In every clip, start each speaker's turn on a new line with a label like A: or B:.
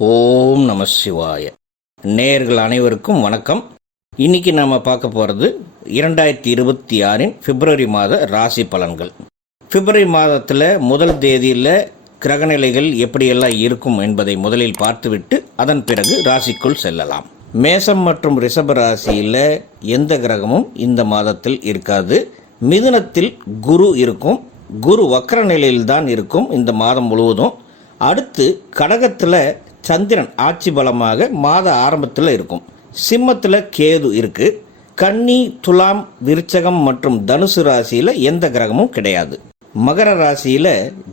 A: ஓம் நம சிவாய. நேயர்கள் அனைவருக்கும் வணக்கம். இன்னைக்கு நம்ம பார்க்க போகிறது இரண்டாயிரத்தி இருபத்தி ஆறின் பிப்ரவரி மாத ராசி பலன்கள். பிப்ரவரி மாதத்தில் முதல் தேதியில் கிரகநிலைகள் எப்படியெல்லாம் இருக்கும் என்பதை முதலில் பார்த்துவிட்டு அதன் பிறகு ராசிக்குள் செல்லலாம். மேசம் மற்றும் ரிஷப ராசியில் எந்த கிரகமும் இந்த மாதத்தில் இருக்காது. மிதுனத்தில் குரு இருக்கும். குரு வக்கர நிலையில்தான் இருக்கும் இந்த மாதம் முழுவதும். அடுத்து கடகத்தில் சந்திரன் ஆட்சி பலமாக மாத ஆரம்பத்தில் இருக்கும். சிம்மத்தில் கேது இருக்குது கன்னி துலாம் விருச்சகம் மற்றும் தனுசு ராசியில் எந்த கிரகமும் கிடையாது. மகர ராசியில்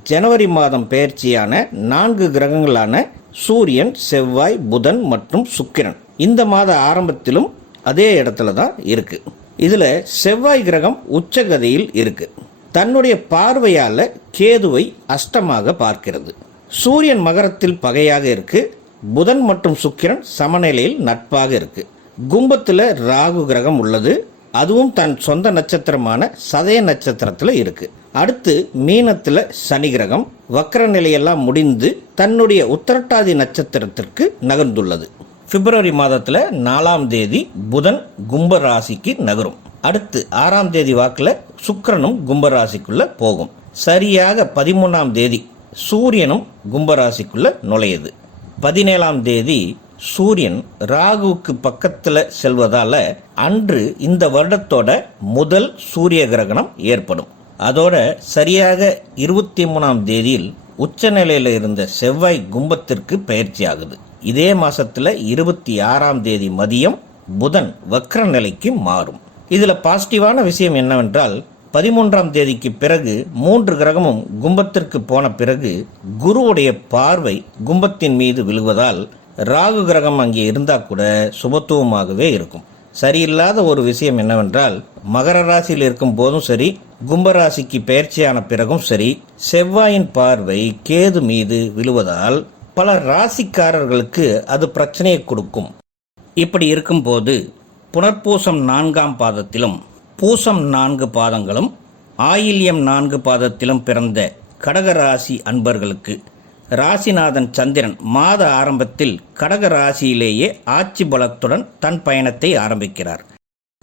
A: ஜனவரி மாதம் பெயர்ச்சியான நான்கு கிரகங்களான சூரியன் செவ்வாய் புதன் மற்றும் சுக்கிரன். இந்த மாத ஆரம்பத்திலும் அதே இடத்துல தான் இருக்குது இதில் செவ்வாய் கிரகம் உச்சகதியில் இருக்குது தன்னுடைய பார்வையால் கேதுவை அஷ்டமாக பார்க்கிறது. சூரியன் மகரத்தில் பகையாக இருக்குது புதன் மற்றும் சுக்கிரன் சமநிலையில் நட்பாக இருக்குது கும்பத்தில் ராகு கிரகம் உள்ளது. அதுவும் தன் சொந்த நட்சத்திரமான சதய நட்சத்திரத்தில் இருக்குது அடுத்து மீனத்தில் சனி கிரகம். வக்கர நிலையெல்லாம் முடிந்து தன்னுடைய உத்தரட்டாதி நட்சத்திரத்திற்கு நகர்ந்துள்ளது. பிப்ரவரி மாதத்தில் நாலாம் தேதி புதன் கும்ப ராசிக்கு நகரும். அடுத்து ஆறாம் தேதி வாக்கில் சுக்கிரனும் கும்பராசிக்குள்ள போகும். சரியாக பதிமூணாம் தேதி சூரியனும் கும்பராசிக்குள்ளே நுழையுது. பதினேழாம் தேதி சூரியன் ராகுவுக்கு பக்கத்தில் செல்வதால் அன்று இந்த வருடத்தோட முதல் சூரிய கிரகணம் ஏற்படும். அதோட சரியாக இருபத்தி மூணாம் தேதியில் உச்சநிலையில் இருந்த செவ்வாய் கும்பத்திற்கு பயிற்சி ஆகுது. இதே மாதத்தில் இருபத்தி ஆறாம் தேதி மதியம் புதன் வக்ர நிலைக்கு மாறும். இதில் பாசிட்டிவான விஷயம் என்னவென்றால் பதிமூன்றாம் தேதிக்கு பிறகு மூன்று கிரகமும் கும்பத்திற்கு போன பிறகு குருவுடைய பார்வை கும்பத்தின் மீது விழுவதால் ராகு கிரகம் அங்கே இருந்தால் கூட சுபத்துவமாகவே இருக்கும். சரியில்லாத ஒரு விஷயம் என்னவென்றால் மகர ராசியில் இருக்கும் போதும் சரி கும்பராசிக்கு பயிற்சியான பிறகும் சரி செவ்வாயின் பார்வை கேது மீது விழுவதால் பல ராசிக்காரர்களுக்கு அது பிரச்சனையை கொடுக்கும். இப்படி இருக்கும்போது புனர்பூசம் நான்காம் பாதத்திலும் பூசம் நான்கு பாதங்களும் ஆயில்யம் நான்கு பாதத்திலும் பிறந்த கடகராசி அன்பர்களுக்கு ராசிநாதன் சந்திரன் மாத ஆரம்பத்தில் கடக ராசியிலேயே ஆட்சி பலத்துடன் தன் பயணத்தை ஆரம்பிக்கிறார்.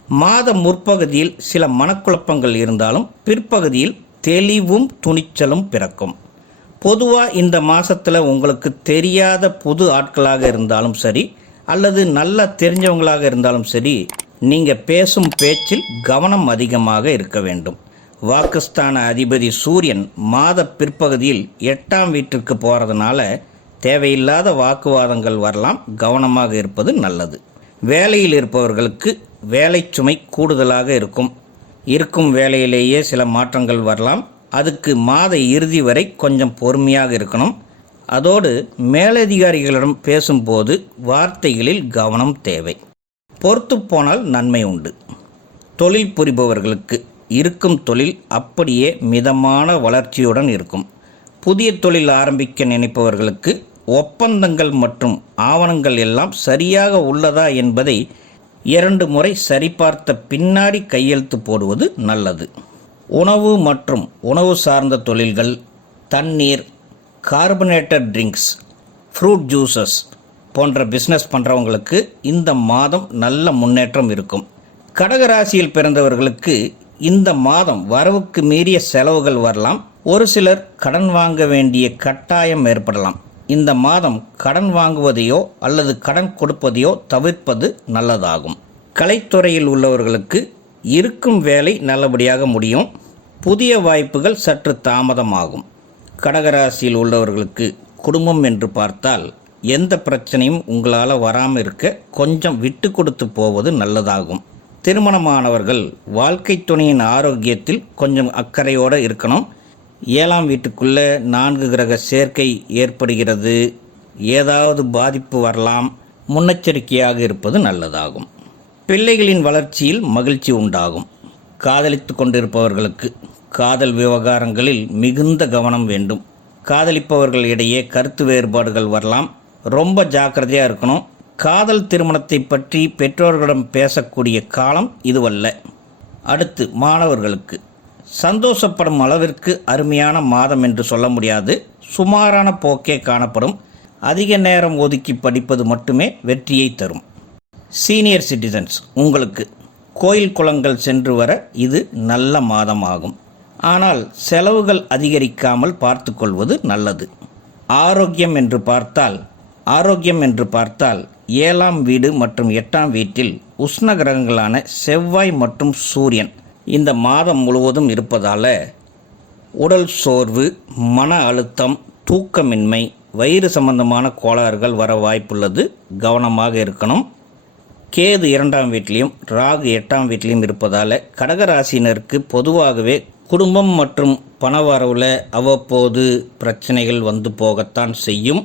A: மாத முற்பகுதியில் சில மனக்குழப்பங்கள் இருந்தாலும் பிற்பகுதியில் தெளிவும் துணிச்சலும் பிறக்கும். பொதுவாக இந்த மாதத்தில் உங்களுக்கு தெரியாத புது ஆட்களாக இருந்தாலும் சரி அல்லது நல்லா தெரிஞ்சவங்களாக இருந்தாலும் சரி நீங்கள் பேசும் பேச்சில் கவனம் அதிகமாக இருக்க வேண்டும். வாக்குஸ்தான அதிபதி சூரியன் மாத பிற்பகுதியில் எட்டாம் வீட்டிற்கு போகிறதுனால தேவையில்லாத வாக்குவாதங்கள் வரலாம் கவனமாக இருப்பது நல்லது. வேலையில் இருப்பவர்களுக்கு வேலை சுமை கூடுதலாக இருக்கும். இருக்கும் வேலையிலேயே சில மாற்றங்கள் வரலாம். அதுக்கு மாத இறுதி வரை கொஞ்சம் பொறுமையாக இருக்கணும். அதோடு மேலதிகாரிகளிடம் பேசும்போது வார்த்தைகளில் கவனம் தேவை. பொறுத்து போனால் நன்மை உண்டு. தொழில் புரிபவர்களுக்கு இருக்கும் தொழில் அப்படியே மிதமான வளர்ச்சியுடன் இருக்கும். புதிய தொழில் ஆரம்பிக்க நினைப்பவர்களுக்கு ஒப்பந்தங்கள் மற்றும் ஆவணங்கள் எல்லாம் சரியாக உள்ளதா என்பதை இரண்டு முறை சரிபார்த்த பின்னாடி கையெழுத்து போடுவது நல்லது. உணவு மற்றும் உணவு சார்ந்த தொழில்கள் தண்ணீர் கார்பனேட்டட் ட்ரிங்க்ஸ் ஃப்ரூட் ஜூஸஸ் போன்ற பிஸ்னஸ் பண்ணுறவங்களுக்கு இந்த மாதம் நல்ல முன்னேற்றம் இருக்கும். கடகராசியில் பிறந்தவர்களுக்கு இந்த மாதம் வரவுக்கு மீறிய செலவுகள் வரலாம். ஒரு சிலர் கடன் வாங்க வேண்டிய கட்டாயம் ஏற்படலாம். இந்த மாதம் கடன் வாங்குவதையோ அல்லது கடன் கொடுப்பதையோ தவிர்ப்பது நல்லதாகும். கலைத்துறையில் உள்ளவர்களுக்கு இருக்கும் வேலை நல்லபடியாக முடியும். புதிய வாய்ப்புகள் சற்று தாமதமாகும். கடகராசியில் உள்ளவர்களுக்கு குடும்பம் என்று பார்த்தால் எந்த பிரச்சனையும் உங்களால் வராமல் இருக்க கொஞ்சம் விட்டு கொடுத்து போவது நல்லதாகும். திருமணமானவர்கள் வாழ்க்கை துணையின் ஆரோக்கியத்தில் கொஞ்சம் அக்கறையோடு இருக்கணும். ஏழாம் வீட்டுக்குள்ளே நான்கு கிரக சேர்க்கை ஏற்படுகிறது. ஏதாவது பாதிப்பு வரலாம். முன்னெச்சரிக்கையாக இருப்பது நல்லதாகும். பிள்ளைகளின் வளர்ச்சியில் மகிழ்ச்சி உண்டாகும். காதலித்து கொண்டிருப்பவர்களுக்கு காதல் விவகாரங்களில் மிகுந்த கவனம் வேண்டும். காதலிப்பவர்கள் இடையே கருத்து வேறுபாடுகள் வரலாம். ரொம்ப ஜாக்கிரதையாக இருக்கணும். காதல் திருமணத்தை பற்றி பெற்றோர்களிடம் பேசக்கூடிய காலம் இதுவல்ல. அடுத்து மாணவர்களுக்கு. சந்தோஷப்படும் அளவிற்கு அருமையான மாதம் என்று சொல்ல முடியாது. சுமாரான போக்கே காணப்படும். அதிக நேரம் ஒதுக்கி படிப்பது மட்டுமே வெற்றியை தரும். சீனியர் சிட்டிசன்ஸ் உங்களுக்கு கோயில் குளங்கள் சென்று வர இது நல்ல மாதமாகும். ஆனால் செலவுகள் அதிகரிக்காமல் பார்த்துக்கொள்வது நல்லது. ஆரோக்கியம் என்று பார்த்தால் ஆரோக்கியம் என்று பார்த்தால் ஏழாம் வீடு மற்றும் எட்டாம் வீட்டில் உஷ்ண கிரகங்களான செவ்வாய் மற்றும் சூரியன் இந்த மாதம் முழுவதும் இருப்பதால் உடல் சோர்வு மன அழுத்தம் தூக்கமின்மை வயிறு சம்பந்தமான கோளாறுகள் வர வாய்ப்புள்ளது. கவனமாக இருக்கணும். கேது இரண்டாம் வீட்லேயும் ராகு எட்டாம் வீட்லேயும் இருப்பதால் கடகராசினருக்கு பொதுவாகவே குடும்பம் மற்றும் பணவரவில் அவ்வப்போது பிரச்சனைகள் வந்து போகத்தான் செய்யும்.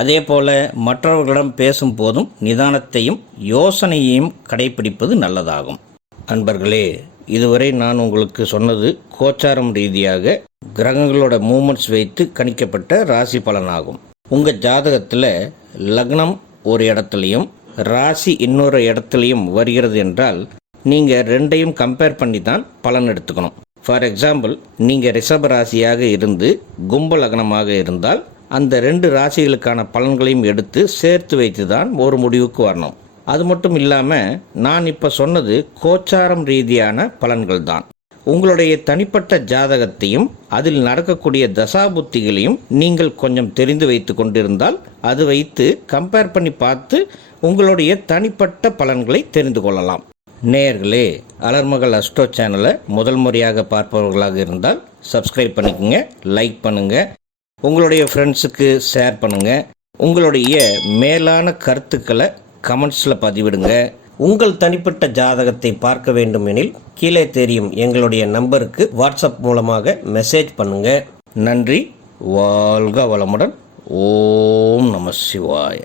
A: அதே போல மற்றவர்களிடம் பேசும் போதும் நிதானத்தையும் யோசனையையும் கடைபிடிப்பது நல்லதாகும். அன்பர்களே இதுவரை நான் உங்களுக்கு சொன்னது கோச்சாரம் ரீதியாக கிரகங்களோட மூமெண்ட்ஸ் வைத்து கணிக்கப்பட்ட ராசி பலனாகும். உங்கள் ஜாதகத்தில் லக்னம் ஒரு இடத்துலையும் ராசி இன்னொரு இடத்துலையும் வருகிறது என்றால் நீங்கள் ரெண்டையும் கம்பேர் பண்ணி தான் பலன் எடுத்துக்கணும். ஃபார் எக்ஸாம்பிள் நீங்கள் ரிஷப ராசியாக இருந்து கும்ப லக்னமாக இருந்தால் அந்த ரெண்டு ராசிகளுக்கான பலன்களையும் எடுத்து சேர்த்து வைத்து தான் ஒரு முடிவுக்கு வரணும். அது மட்டும் இல்லாமல் நான் இப்போ சொன்னது கோச்சாரம் ரீதியான பலன்கள் தான் உங்களுடைய தனிப்பட்ட ஜாதகத்தையும் அதில் நடக்கக்கூடிய தசாபுத்திகளையும் நீங்கள் கொஞ்சம் தெரிந்து வைத்து கொண்டிருந்தால் அது வைத்து கம்பேர் பண்ணி பார்த்து உங்களுடைய தனிப்பட்ட பலன்களை தெரிந்து கொள்ளலாம். நேர்களே அலர்மகள் அஸ்டோ சேனலை முதல் முறையாக பார்ப்பவர்களாக இருந்தால் சப்ஸ்கிரைப் பண்ணிக்கோங்க லைக் பண்ணுங்கள் உங்களுடைய ஃப்ரெண்ட்ஸுக்கு ஷேர் பண்ணுங்கள் உங்களுடைய மேலான கருத்துக்களை கமெண்ட்ஸில் பதிவிடுங்க. உங்கள் தனிப்பட்ட ஜாதகத்தை பார்க்க வேண்டும் எனில் கீழே தெரியும் எங்களுடைய நம்பருக்கு வாட்ஸ்அப் மூலமாக மெசேஜ் பண்ணுங்க. நன்றி. வாழ்க வளமுடன். ஓம் நம சிவாய.